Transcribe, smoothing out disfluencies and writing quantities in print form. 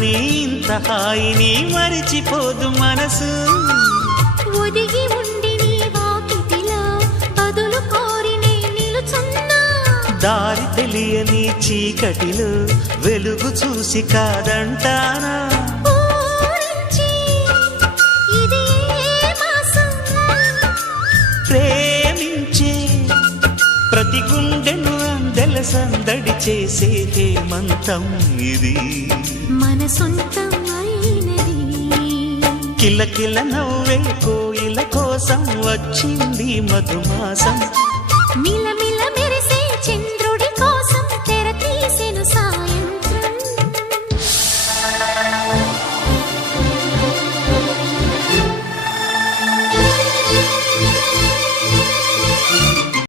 ఉండని ఇంత హాయిని మరిచిపోదు మనసు. ఒదిగి ఉండి నీ వాకిటిలో బదులు కోరి నే నిలుచున్నా. దారి తెలియని చీకటిలో వెలుగు చూసి కాదంటానా. ప్రేమించే ప్రతి గుండెను అందెల సందడి చేసే హేమంతం ఇది. మన సొంతం అయినది. కిలకిల నవ్వే కోయిల కోసం వచ్చింది మధుమాసం.